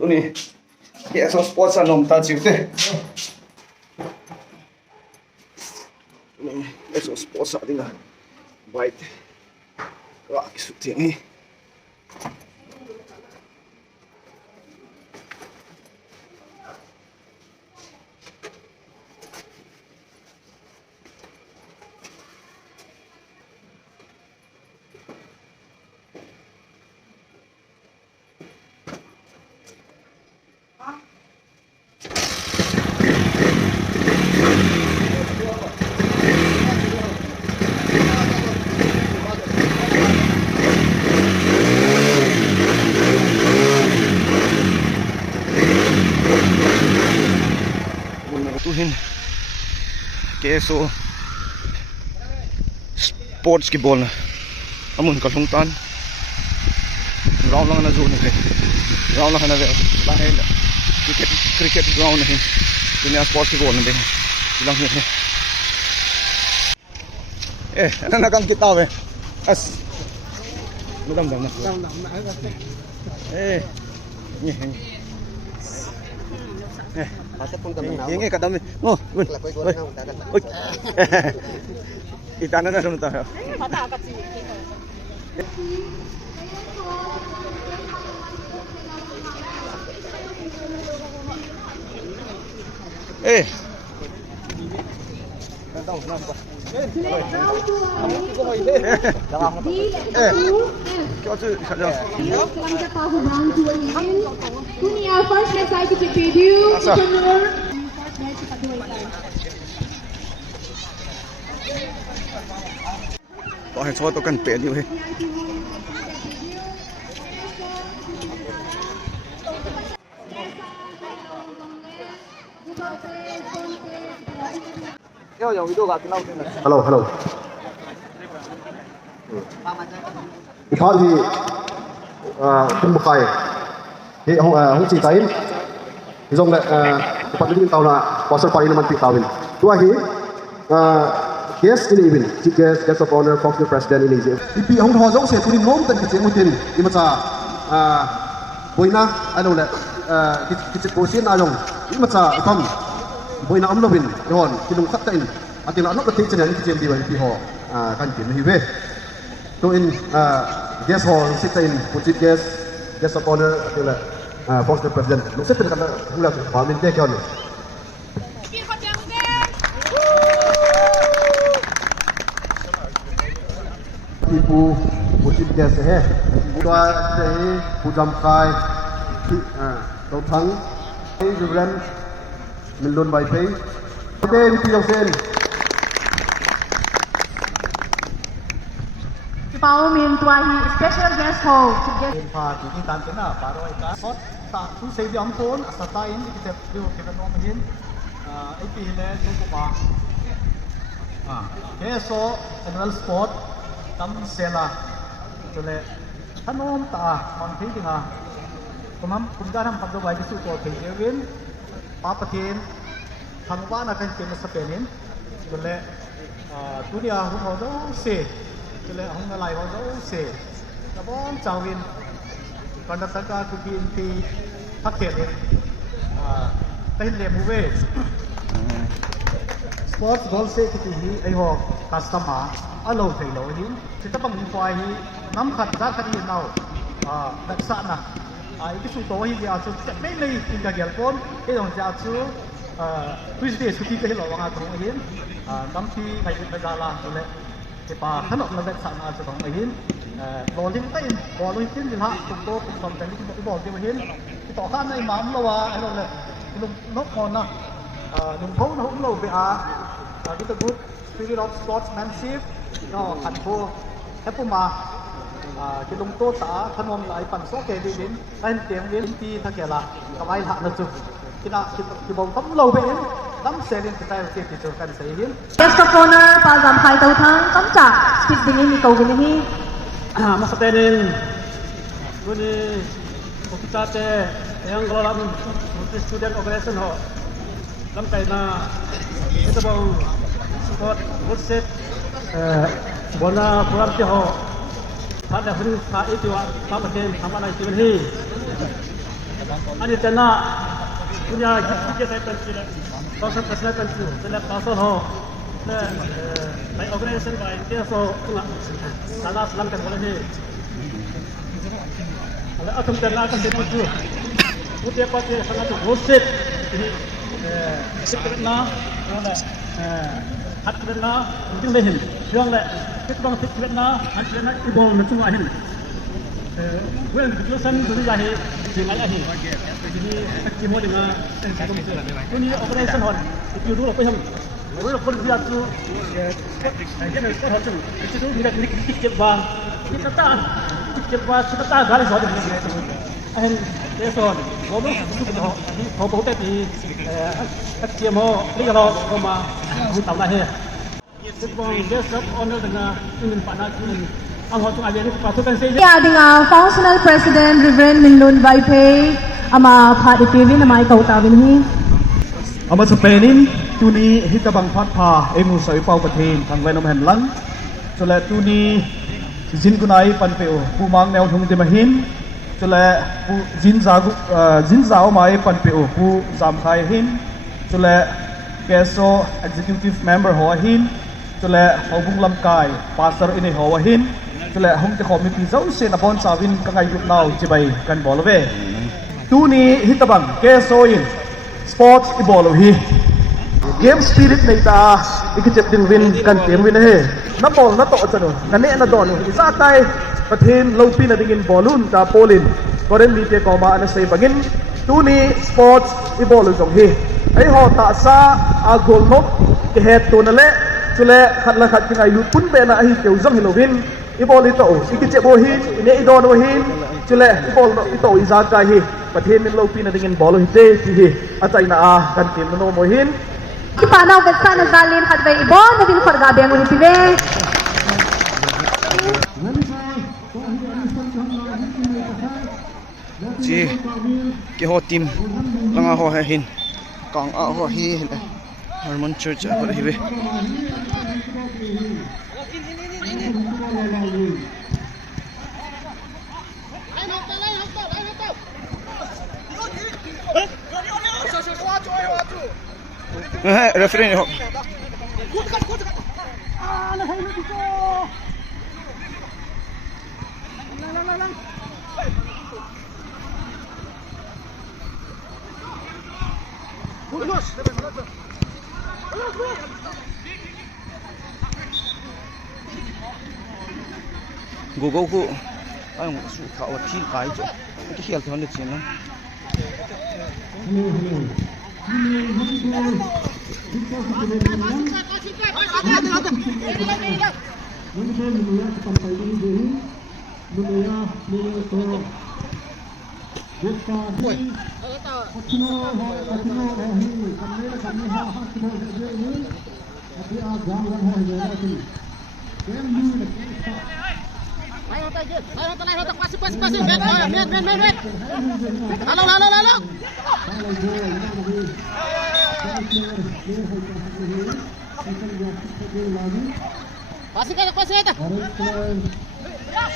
ตัวนี้แกสสปอร์ตสนมตาจิ๋วเต้นี่แกสสปอร์ตสัตว์นี่นะไว้รักสุดที่นี่tuhin keso sports ki ball amun kalungtan round lang na zone ni round lang na ve bahel cricket ground ni dunia sports ki ball na be ilang ni ano na kang kita we as madam na ni Ini kadang ni, oh, kita na naman tayo. Dunia first executive debut entrepreneur. Có số tôi cần tiền như thế. Hello, hello. Khó thì không một phải thì không chỉ thấy thì dòng lại bắt đến tàu là có sơ phải nó mình tàu mình tua hi guest in event chief guest of honor former president in Egypt thì bị không thò dấu sẽ tụi ngóm tận cái chuyện một tiền thì mà cha bồi na anh đâu lại cái chuyện position anh đâu thì mà cha không bồi na ông đâu mình rồi thì đồng khắc tên anh thì là nó có thể chân này cái chuyện gì vậy thì họ căn chuyện như vậy so in guest hall sit in chief guest of honor thì là former president lúc xếpเป็นกันแล้วพวกเราขอมินเต้แค่นี้ที่ผู้ชิดแกเสียตัวเสียผู้จำกายเราทั้งที่ยูเรนมิลลอนใบเพย์โอเควิธียองเซนที่เป้ามีนตัวฮี special guest hall to get พาที่นี่การเป็นหน้าปารอยการสดตาทุเสียยอมโคนสไตล์นี้ที่จะดูที่เป็นน้องมันยินไอปีเล่ทุกปะเคโซแอนด์สปอร์ตตั้มเซล่าจุเลยท่านน้องตามันที่ที่งาคุณการทำปัจจุบันที่สุดตัวที่เอวินป้าปะเทนทางว่านักเป็นสเปนินจุเลยตัวเดียวของเขาต้องเสียจุเลยของอะไรเขาต้องเสียแล้วก็เจ้าวินก่อนดับสังการคุณบินที่พักเขตเลยได้เรียนมูเวสสปอร์ตบอลเซกิติฮีไอหอกคัสตามาอโลเทโลหินสิตบังอินไฟฮีน้ำขัดจากคดีเราแบบสั่นนะอีกสุดโตฮีจะจุดจะไม่เลยอินกับเกลปอนที่ต้องจะจุดทวิสเดย์สุดที่เป็นหลวงอาตรงหินน้ำที่ไปเป็นไปดาราเลยที่ป่าขนมมันแบบสั่นอาจุดตรงหินบอลที่ไม่ได้บอลที่ที่ละตุ้งโตตุ้งสมแต่ที่บอลที่ไม่เห็นที่ต่อข้ามในหมันเราว่าไอ้เราเลยลุงนกคอนนะลุงเขาเราไปwith a good spirit of sportsmanship ก็ขันโคแค่ปุ่มมาที่ลุงโตตาขนมไหลปั่นโซเกดีดินได้เตียงเวียนที่ทักแก่ละทำไมหักนะจุดที่บอกต้องเราไปเองตั้มเซลินที่ใจเราเสียที่จุดกันเสียหิน guest of honor ปาจำไทยเต้าทั้งตั้มจากสปิดดิ้งมีเกาหลีนี่มาสเตนินวันนี้ผมจะเจอyang kalau multi student organization ho lam kai na itu bang sport budget bona kurang ho pada hari saat itu apa paten sama lagi ini 아니 있잖아 그냥 이게 됐던지래 서서 됐던지 근데 가서 네 나이 오그레이션 바이 돼서 나나 슬람 때 보내지 ale akan ternak akan tertuju utia pakai sangat roset ini sekarang ada hat kerana mungkin lehin yang le kita bang kerana hat kerana ibol macam ahin when kesan dulu jahe jengai ahin jadi kimo dengan ini operation hon itu dulu apa yang dulu pun dia tu jadi kau harus itu dulu tidak kritik jebang kita tahan cepat cepat garis ada di sini. Ahin leson, gobo itu gobo tadi kecil mau lihat rumah kita lah he. Sebab dia sab honor dengan ingin panas ingin angkat tu ada ni pasukan saja. Ya dengan Functional President Reverend Minlun Vaipe ama Pat Ipivin ama ikaw tawin hi. Ama sa penin tuni hitabang patpa emu sa ipaw patin thang venom henlang. Sula tuni jin kunai panpeo pumang neo thung demahin chule pu jin zao mai panpeo pu zam khai hin chule keso executive member ho hin chule hobung lam kai pastor ini ho hin chule hong te khomi pi zau se na bon sawin ka ngai gup nau chibai kan bolove tu ni hitabang keso in sports ibolo hi game spirit nei ta ikicep ding win kan team win he na ball na to chano na ne na don isa tai pathin lopi na dingin bolun ta polin koren mi te koma ana sei bagin tuni sports I bolu jong hi ai ho ta sa a gol nok ke het to na le chule khat la khat ngai lu pun be na hi keu jong hilovin I bol to ikiche bo hi ne I don hin chule I bol no to iza ka hi pathin min lopi na dingin bolu hi te hi atai na a kan team no mo hin Ipanaw betsa na zalin hadbay ibon na din pargabi ang unipibe. Ji ke ho team langa ho ha hin kang a ho hi Harmon Church a par hibe referee ho Google ko ang su ka wa thi kai jo ki khel thon de chin na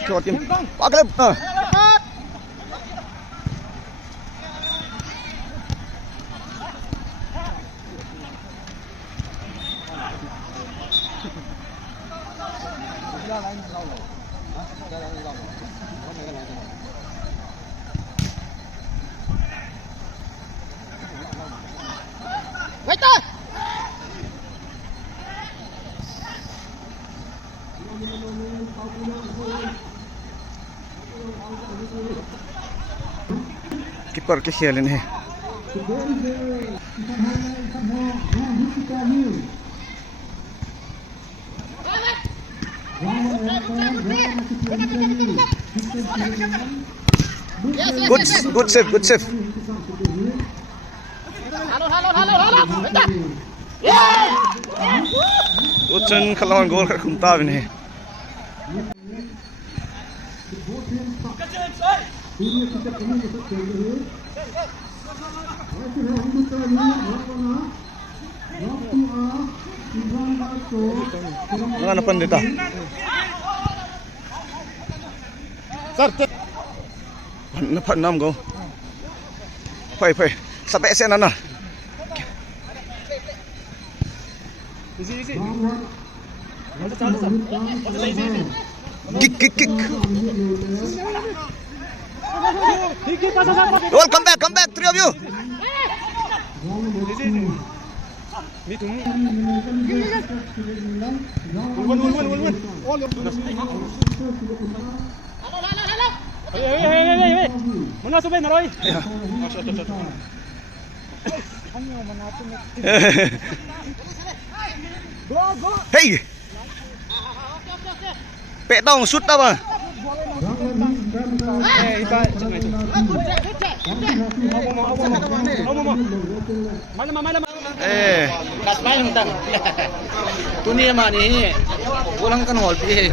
Kewatin paklep keeper ke खेलन है good save Utsen kalawan gol ka kumta bin hai Mga napandita Napan nam go Phơi sampai sen na. Easy. Kick. Kick, pasa. Well, come back, three of you. Hey. Mana subay na Roy? Hey. Pe tong shoot tao mà. Dunia mana ni? Orang kan hol pi.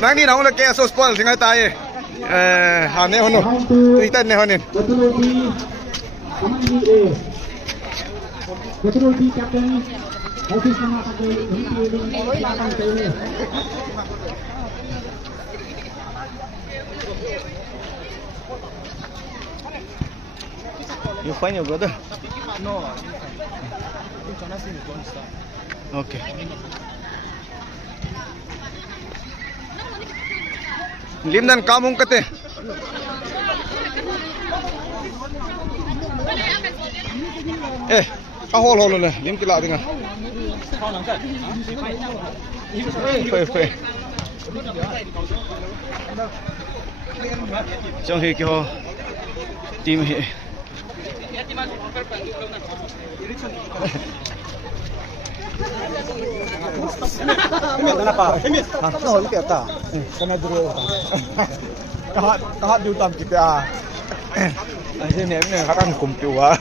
Nang ni nang le ke so spoil singai tai. Ha ne hono. Twitter ne honin. Betul di captain. Office nama pakai You find your brother? No. Okay. Lim dan kamung kate. Hol le. Lim kila tinga. Phê. Trong khi kêu team hi. Kenapa? No, lihat tak. Kena dulu. Kahat diutam kita. Anh ném này khá đang cùng chịu quá.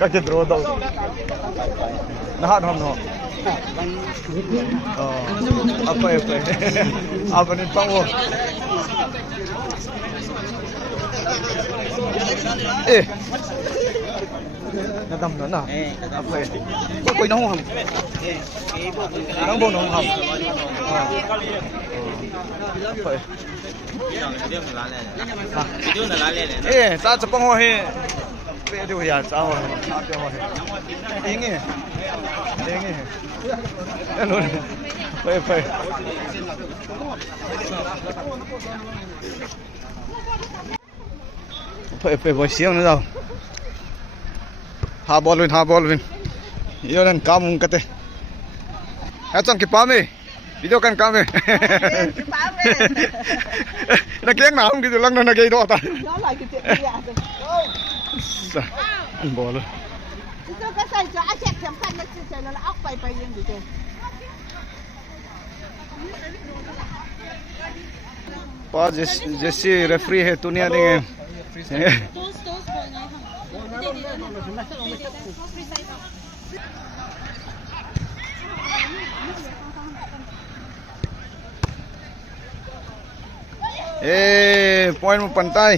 Các chân rô đâu. Nó hát không nó. Apa. Apa ni tahu? Nadam na na. Apa? Kau nong ham. Nong bo nong ham. Apa? Ta chụp bông hoa he. Bây giờ ya sao hoa. Inge. Luôn. Phê. Phê bồi xiêu nữa đâu. Hà ball win. Iyo dan kamu kate. Atang kipame. Video kan kami. Nak yang nam gitu lang na nagay do ta. Nó lại cái chuyện gì à? Anh bò luôn. Tôi có xây cho chắc chắn khăn nó sẽ là ốc bay yên gì chứ. Pa जैसे रेफरी है दुनिया देंगे. Point mo pantay.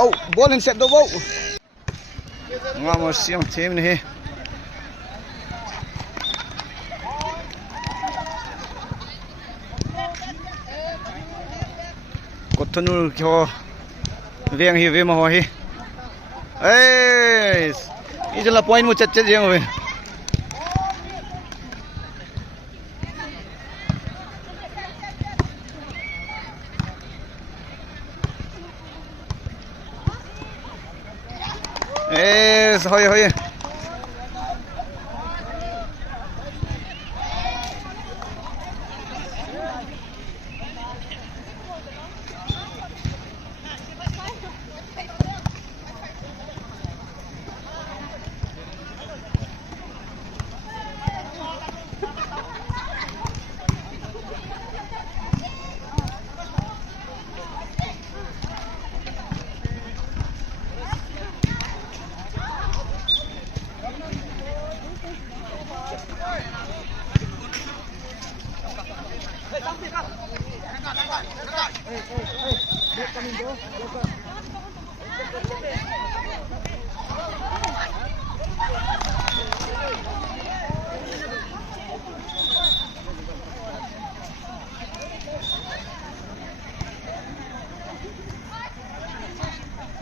Oh, ball and set the ball. Ngamos siyang team ni. Kotonul kyo viang hi ve ma ho hi. Ijala point mo chat jeng we. Hoy.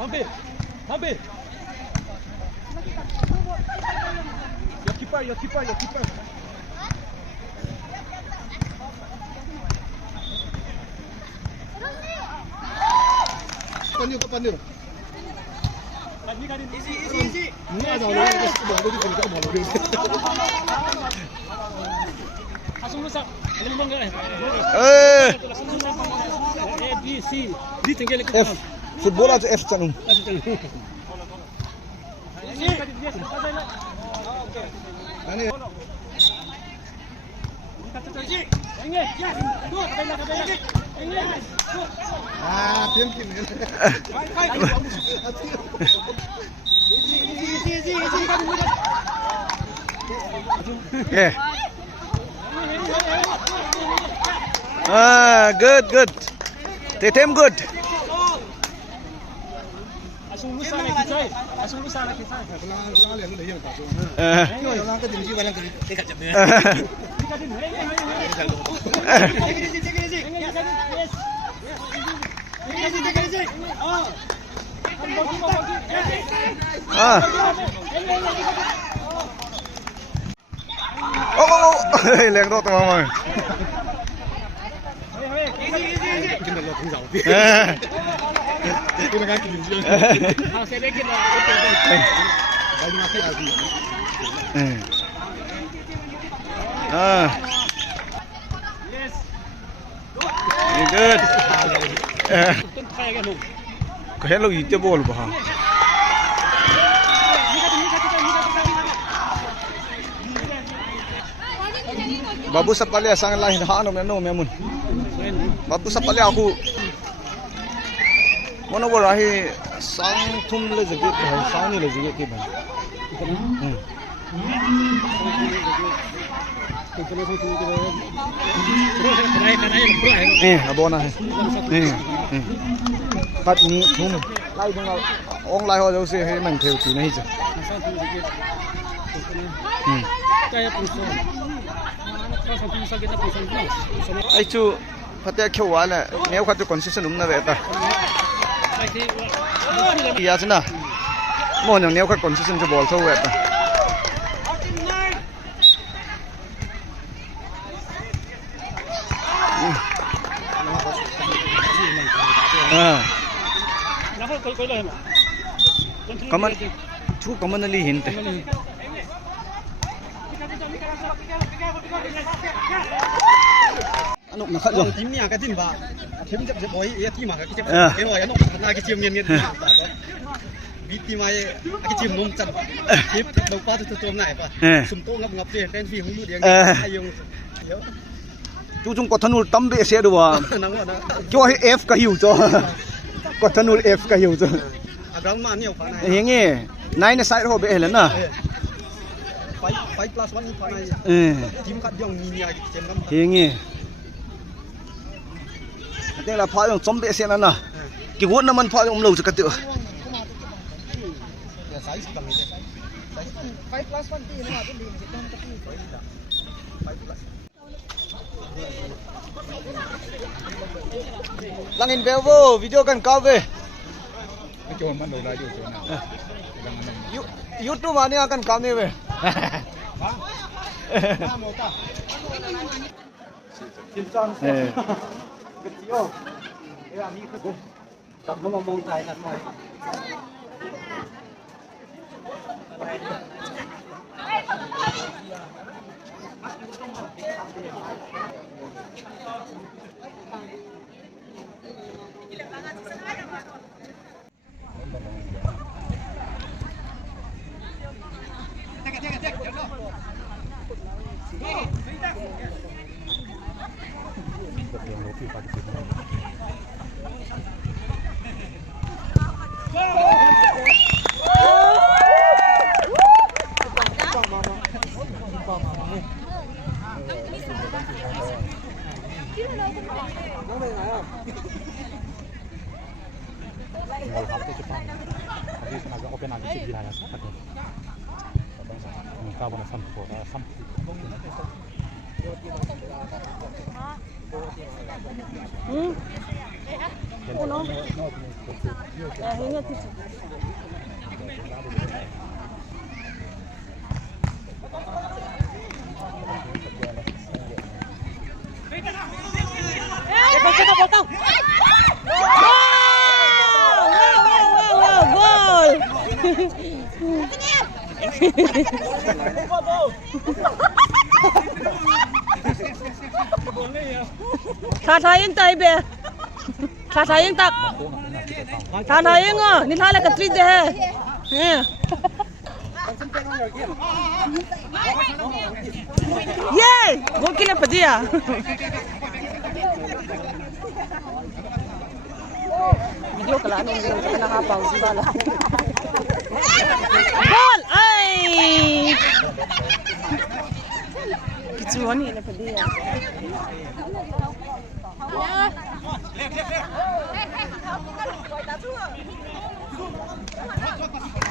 Hampir. Hampir. Your keeper. Panil. Easy. Ini ada orang yang bola itu kita bola itu. Langsung rusak. Ini memang enggak. Langsung rusak. A B C. D tinggal ikut. F. Football atau F canum. Ini tim kim. Okay. Good. Tetem good. Langsung rusak lagi coy. Pulang lihat dia tak. Orang ke tinggi balang ke dekat jam ni. Oh, leng tu teman. Kita lo pun jauh. Kita kan tinggi. Saya bikin lah. Bagi mati lagi. Yes. Good. Tuần thay cái nụ. Có hết lúc gì chơi ball hả? Babu sa pala sang lahin haano memun. Babu sa pala aku mono barahi sang thum le jage ke sang ni le jage ke ban. Abona hai. Phát ni thum lai dong ong lai ho jo se he man theu chi nahi cha. Ai chu fatia kheu wa la neu kha chu concession na ve ta. Ya chna. Mo nang neu kha concession chu bol tho ve ta. Kaman chu kaman ali hinte. Ano nakha jo. Tim ni agak tim ba. Tim jap jap boy ya tim agak jap. Keno ya no na ki tim nyen. Bi tim ai ki tim mum chan. Tim dau pa tu tu nai pa. Sum to ngap de ten fi hulu dia ai yung. Chu chung ko thanul tambe se do wa. Nang wa na. Cho F ka hiu cho. Ko thanul F ka hiu cho. Agang ma ni pa na. Hinge nai na side ho be hela na. 5+1 pa na. Tim khat yong ni ya ki chen ngam. Hinge đây là phá dùng chống bệ xe na cái vốn nó mình phá dùng lâu cho cái tựa lang in véo vô video cần cao về YouTube mà nè cần cao nè về Kecil. Ya, ni ke. Tak mau ngomong tai nak mai. Habis agak open lagi sih bila ya. Kau mana sampai sampai. Hmm? Thả thái yên tay bè, thả thái yên tắc, thả thái yên ngờ, nín thái là cái trích đấy, yeah, gol kila pa dia. Video kala nung nakapause bala. Gol! Ay! Kichuan ni pa dia.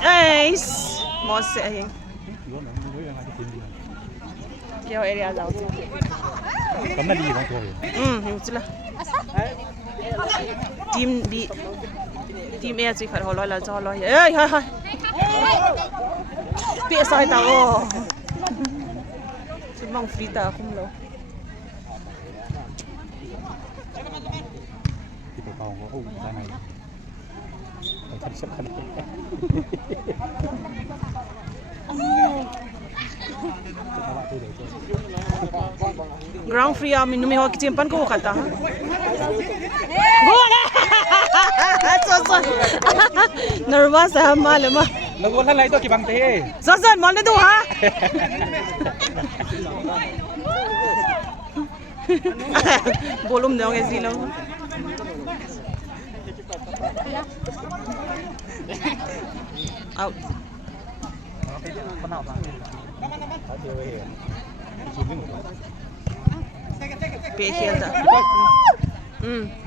Nice. Mose ayeng. Kêu area giàu chứ. Cấm là đi không thôi. Hiểu chưa? Team A chỉ phải hỏi là cho nói. Ê, thôi. Bịa sai tao. Chỉ mong free ta không lâu. Thì phải tao có ra này. Thật sự khăn. Ground free amin numi ho kichimpan ko kata ha. Gol! So. Nervous ha malama. Nagwala lang ito kibang tayo. Son, mal na do ha. Bolum daw ng zilo. Out. Pehel dah.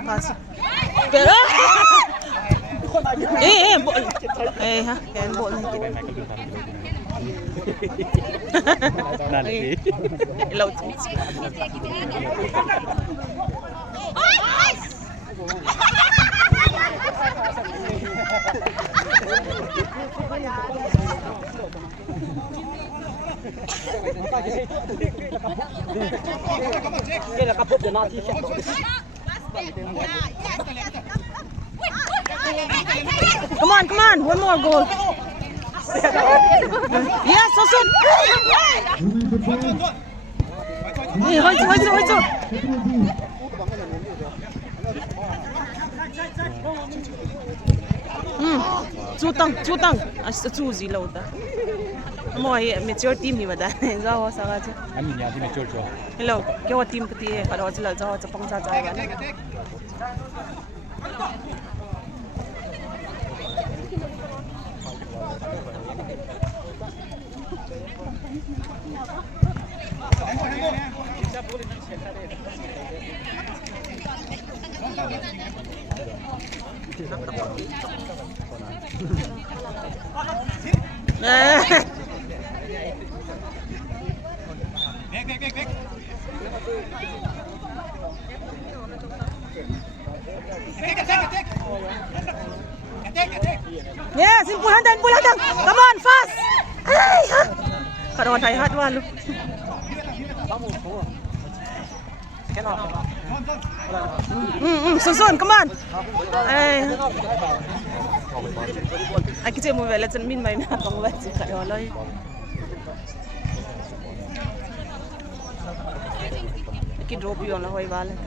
Pas. Pero. Bol. Ha, kan bol lagi. Nanti. Laut. Come on, one more goal. Yes, so soon. Hold on. Chutang. Asta chuzi lauta. Moi mature team ni wada. Zawa sanga chu. Ami ni adi mature chu. Hello, kyo team pati hai. Karo chila zawa chapang cha jaiga. Yes, pulang dan. Come on, fast. Kalau orang Thai hat walu. Susun, come on. Aku cuma mau belajar min main apa buat sih kalau lagi. Aku drop you lah, hoi balik.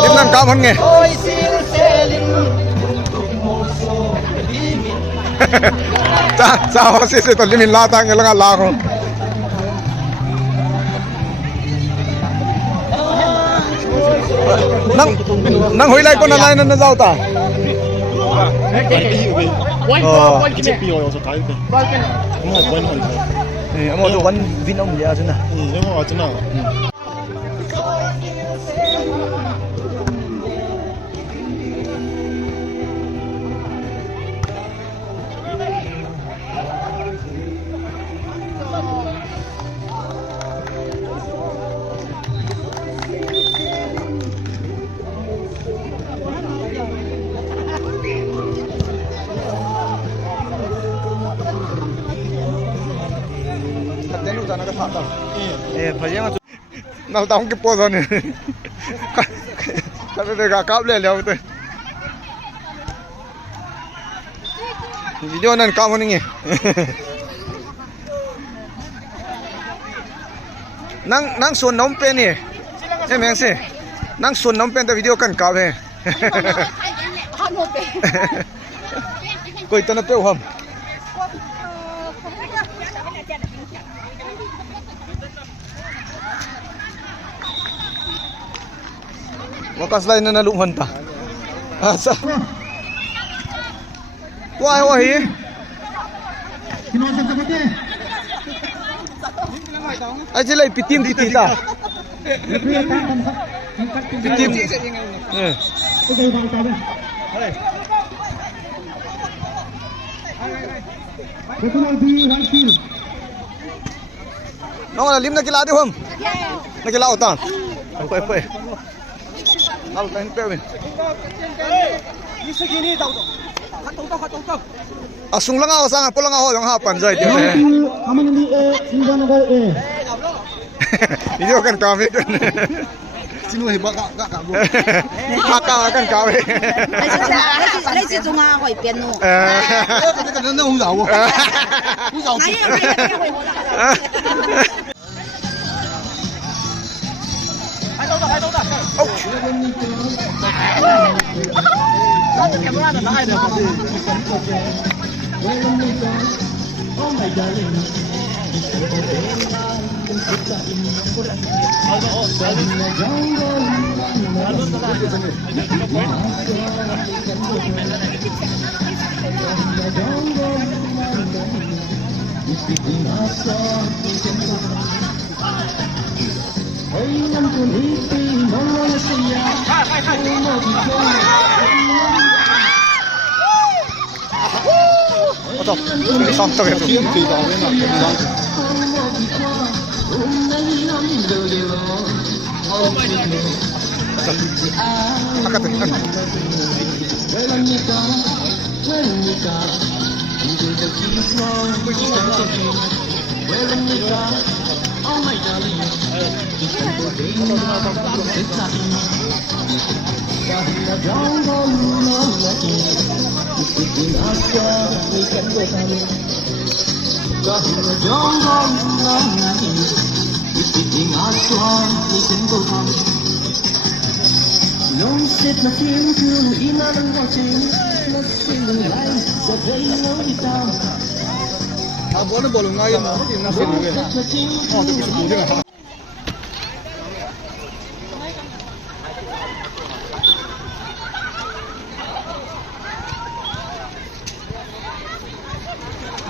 Tim nang kam hon nge. Sa ho se to limin la ta nge la la ko. Nang hoi lai ko na lai na jaw ta. Amo do one win om dia chuna. 예, 바지가 nào tao không kịp po rồi nè cái gà cáp lên leo tôi video này cao hơn nghe nang xuân nóng pen nè em nghe xem nang xuân nóng pen ta video cần cao thế coi tao nó tiêu không wakas lain na nalunghan ta. Asa? Why why? Ay sila pitim tita. Pitim. Eh. Nong lim na kilado hom. Nakilao ta. Pwede. Nal kain pewin. Asung lang ako sa pulang ako yung hapan jay dia. Video kan kami kan. Sino hiba ka mo. Maka kan kami. Lấy chứ chúng ta hỏi tiền nụ. Cái cái nó không giàu à? Không giàu. Ito, sakto ito. Akat eh. Boleh bolong ayam, nasi dulu. Oh, tu bisa boleh lah.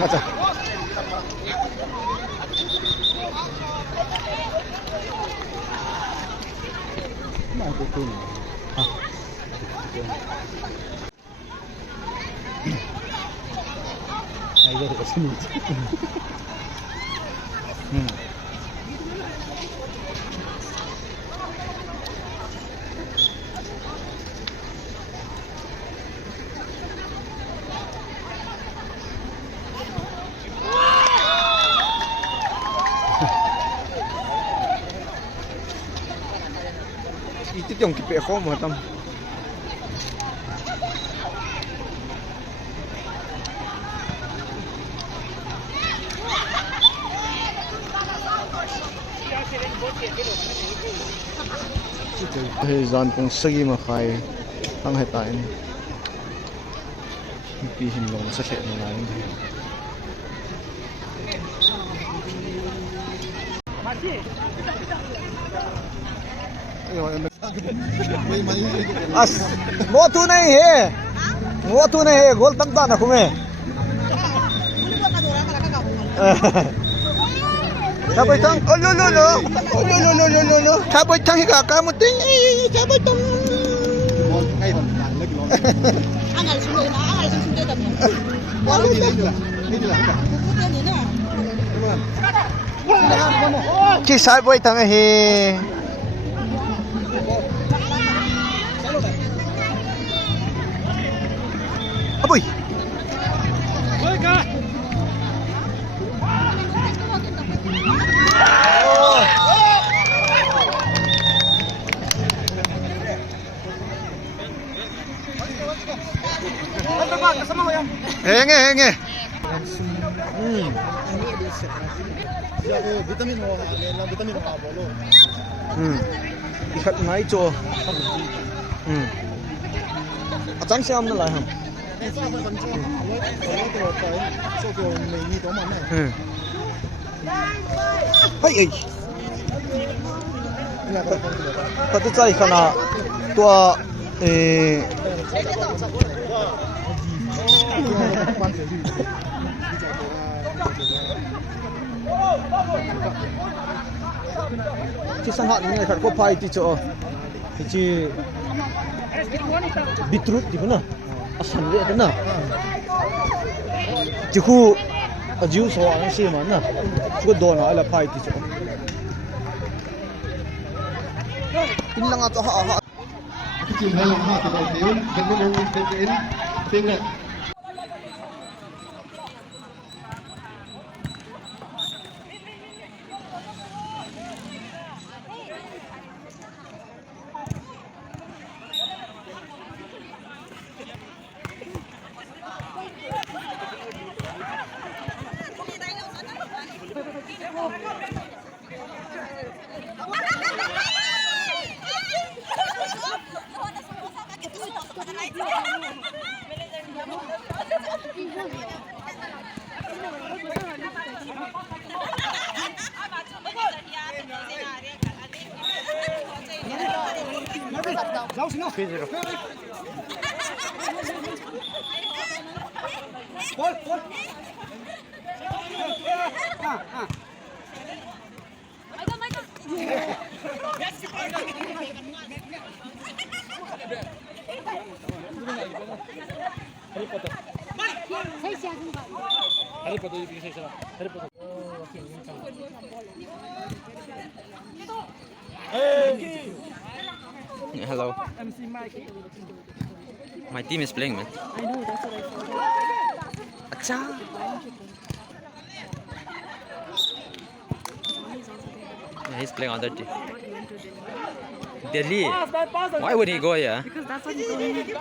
Macam. Mana tu? Ayo ke sini. Itu yang kita kau macam. Hey, zan pong sagi makai ang hatain. Pihin long sa set na lang. As, mo tu nahi hai. Mo tu nahi hai. Gol tak na kume. Saboy tang, oh no no no, oh no no no no no no, saboy tang higa kamu ting, saboy tang. Angal sulo na, angal sulo tadi. Walau ni. Ki saboy tang he. Aboy. henge. Vitamin ho, vitamin ho bolo. Ikat ngai cho. Achang siam na lai ham. Hai ai. Tatu chai khana tua chi sang hat ni khat ko phai ti cho chi beetroot di bana asan le bana chi khu ajiu so ang si ma na chu do na ala phai ti cho tin lang ato ha Chị hay làm ha từ đầu thiếu, vẫn có một cái tiếng này. Hello. My team is playing, man. I know, that's what I thought. Acha. Yeah, he's playing on that team. Delhi. Why would he go here? Because that's what he told me.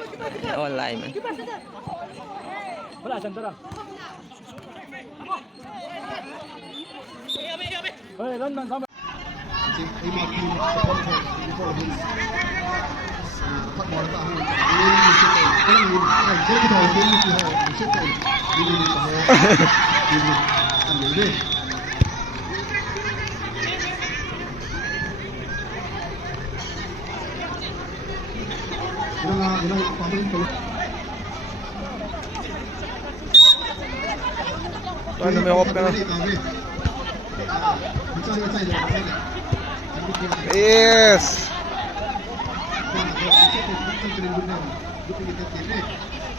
Oh, lie, man. Ano may hop ka na? Yes!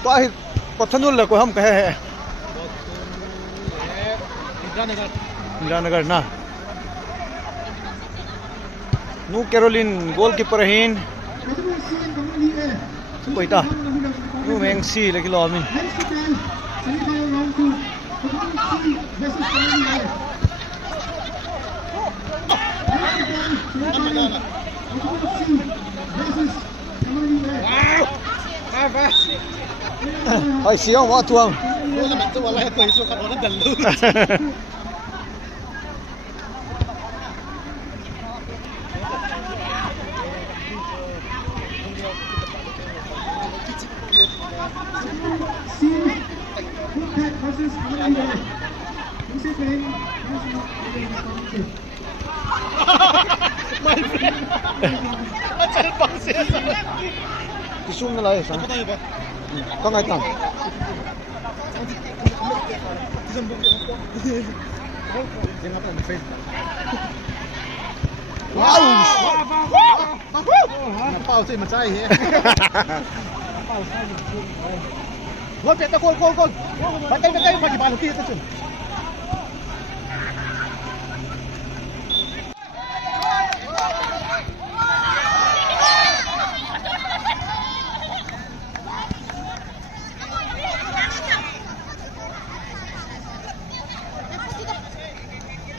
Kahit pathanul la ko hum kahe hai. Indranagar na. Nu Caroline goalkeeper hin. Koita. Nu meng si lagi lo amin. Ai siang wa tuang. Isum na lai sa. Kang ai tang. Wow. Napao sa masay he. Gol peta gol. Patay pagi balo kita tu.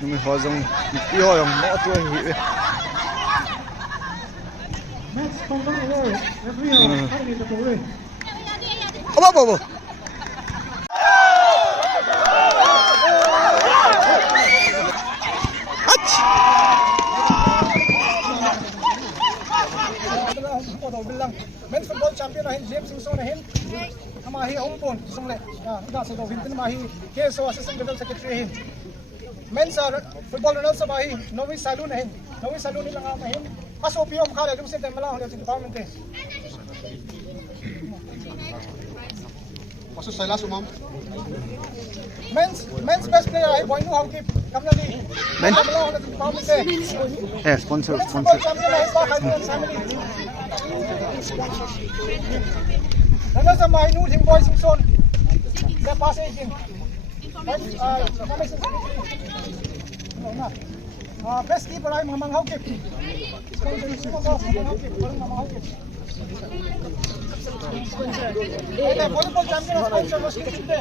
Mình họ dùng yêu rồi mỗi tuổi nghỉ Bố pada sa Vinton Mahi KSO Assistant General Secretary Men's Football Ronald Sabahi Novi Salun nilang amahin Pasopio makala dum sa malang sa department eh Pasok sa laso, ma'am. Men's best player ay boy no how keep kamna ni Men? malang sa department eh Sponsor. Nana sa Mahi nu Tim Boy Simpson sa passage best keeper ay mga manghaw keep volleyball champion of sponsor was Kitchute.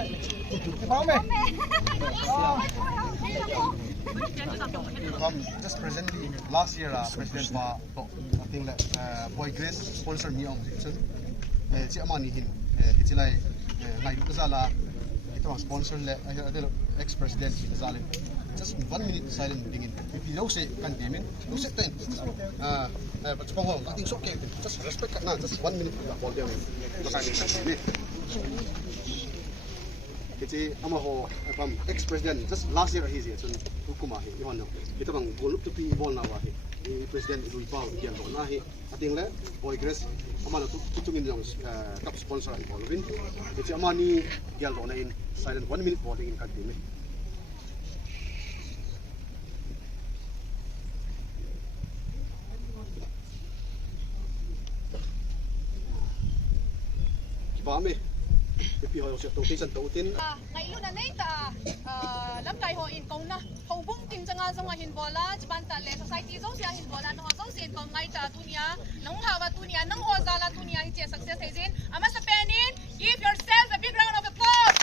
Just presently, last year, President Pa, I think that Boy Grace sponsored me on Gibson. Si Amanihin, itilay ngayon kasala ito ang sponsor le ex-president Zalim. Just 1 minute silent dingin. If you don't say kandimin, no say 10. But pangong, I think it's okay. Just respect na, just 1 minute na ball there. Iti ama ko from ex-president just last year he's here so hukumahi ihon no ito bang golup to ball na wahi ni president Louis Paul diyan do nahi ating le Boy Grace ama to tutungin lang top sponsor ang Bolvin iti ama ni diyan do na in silent 1 minute bowling in kadimi kibame Pipi ho siya tukisan tutin. Ngayon na ta lamkay ho in kong na hubong tin nga sa mga hinbola jbanta le society zo siya hinbola no zo sin kong ngai ta tunia nang hawa tunia nang hozala tunia hi success hezin ama sa penin give yourself a big round of applause.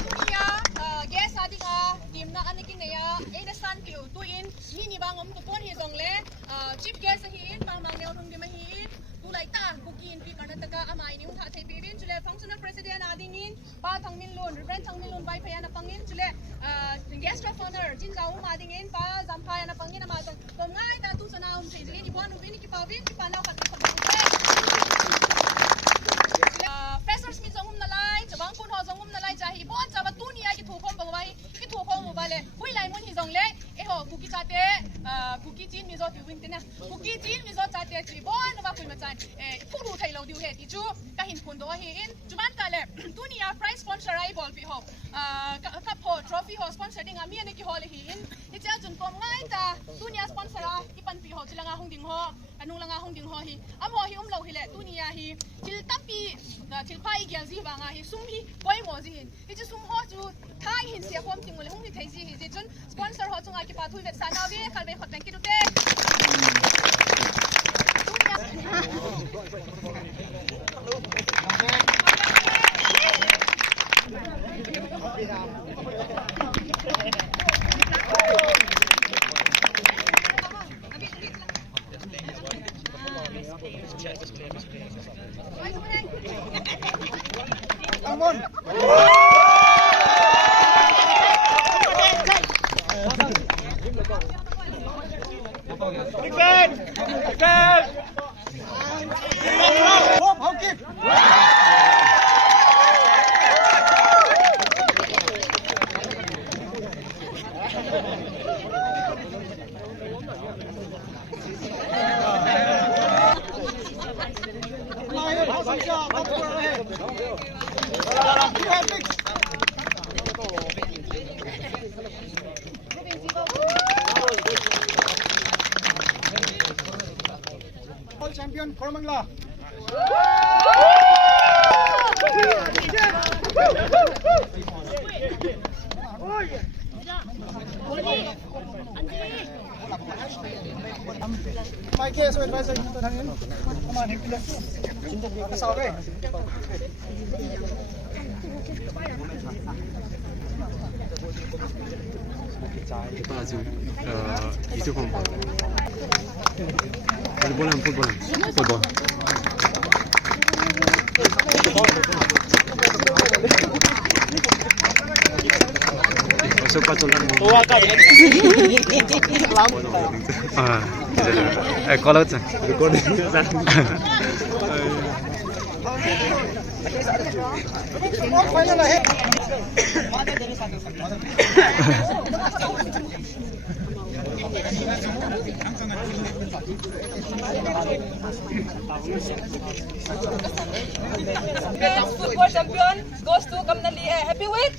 Tunia guess adi ka team na aniking na ya na san piu tuin hini bangom tupon hi zongle chief guest hi pamang neo rung di mahi tulay ta bukin pi Karnataka amay ni utha thai bibin chule functional president adingin pa thangmin lon reverend thangmin lon bai phaya na pangin chule guest of honor jin jaw madingin pa zamphaya na pangin ama tom ngai ta tu sana um thei ni bon ubin ki pawin ki panaw kat professors mi jongum nalai chabang kun ho jongum nalai jahi bon chaba tunia ki thokhom bangwai ki thokhom mobile hui lai mon hi jongle e ho kuki chate kuki chin mi zo ti win tena kuki chin mi zo chate chi bon wa kui ma chan phuru thai lo diu he ti chu ka hin kun do hi in chuman ta le tunia prize sponsor ai ball pi ho cup ho trophy ho sponsor ding ami ani ki ho le hi in hi cha chun kom ngai ta tunia sponsor a ipan pi ho chilanga hong ding ho anung langa hong ding ho hi am ho hi lo hi le tunia hi chil tampi chil phai gyal ji wanga hi sum hi koi mo ji hin hi chu sum ho chu thai hin sia khom ting le hong ni thai ji hi ji chun sponsor ho chunga ki pa thui vet sana we khal be khot thank you te champion Kormangla. My KSO advisor dito tangin. Come on, hipila. Kasabi. Kita aja itu kompon. Football. Masuk pasukan. Kalau tu. Men's football champion goes to Kamnali. Heavyweight.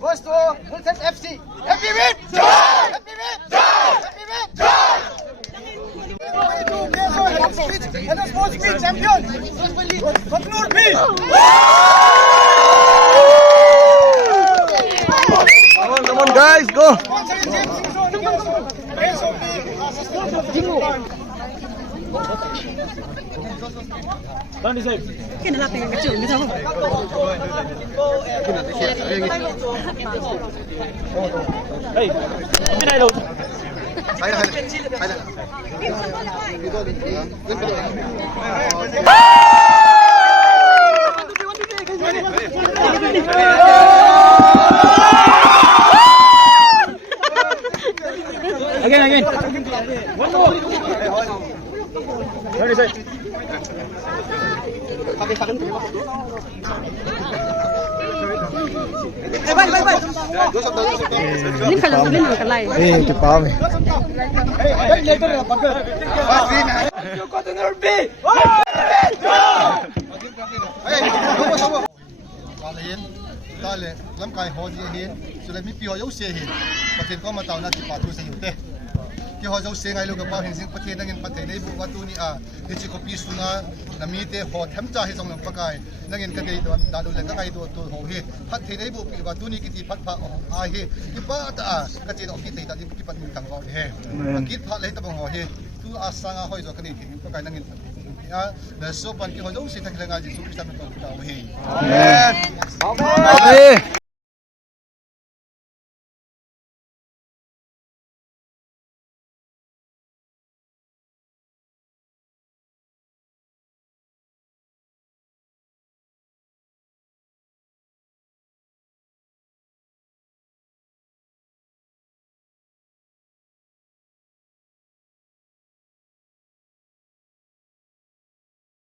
Goes to Multan FC. Happy win! Happy win! Happy win! And the sports meet champion. Kotlur B. Come on guys, go. Tadi saya. Hey, ini dah lalu. Again. One more. Tadi saya. Eh, kita paham. Tale lam kai ho ji hin sule mi pio yo se hin patin ko ma taw na ti pa tu se yu te ki ho jo se ngai lu ga pa hin sing patin ngin patin nei bu wa tu ni a ni chi ko pi su na na mi te ho them cha hi song lam pa kai ngin ka dei da du le ka ngai tu ho hi phat the nei bu pi wa tu ni ki ti phat pha a hi ki pa ta ka chi do ki te ta di ki pat mi kang ho he ki pha le ta bang ho he tu a sa nga hoi zo ka ni ti pa kai ngin na so pan ki ho jo se ta ki nga ji su ki ta mi to ta ho he Amen.